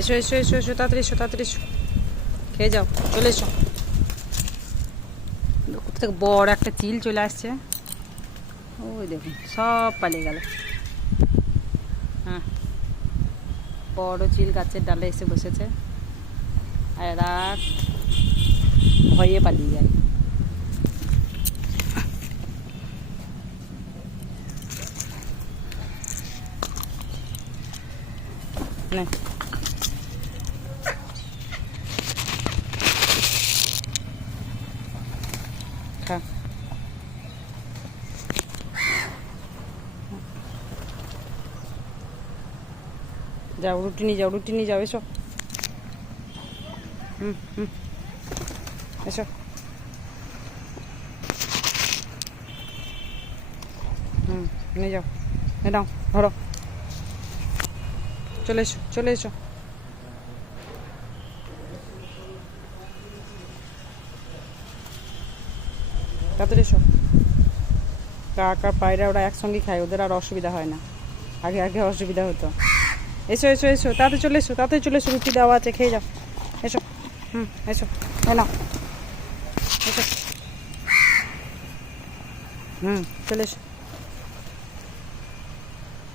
এসো এসো এসো এসো, তাড়াতাড়ি এসো, তাড়াতাড়ি এসো, খেয়ে যাও, চলে এসো। কোথা থেকে বড় একটা চিল চলে আসছে, ওই দেখুন সব পালিয়ে গেল। হ্যাঁ, বড় চিল গাছের ডালে এসে বসেছে, আর এরা ভয়ে পালিয়ে যায়। না, খা। যাও রুটি নিয়ে যাও, রুটি নিয়ে যাও, এসো। হুম হুম, এসো। হুম, নিয়ে যাও, এ নাও ধরো, চলে এসো, চলে এসো। তাড়াতাড়ি এসো। কাক আর পায়রা ওরা একসঙ্গে খায়, ওদের আর অসুবিধা হয় না, আগে আগে অসুবিধা হতো। এসো এসো এসো, তাড়াতাড়ি চলে এসো, তাড়াতাড়ি চলে এসো, রুটি দেওয়া আছে, খেয়ে যাও, এসো। হুম, এসো, এ নাও, এসো। হুম, চলে এসো।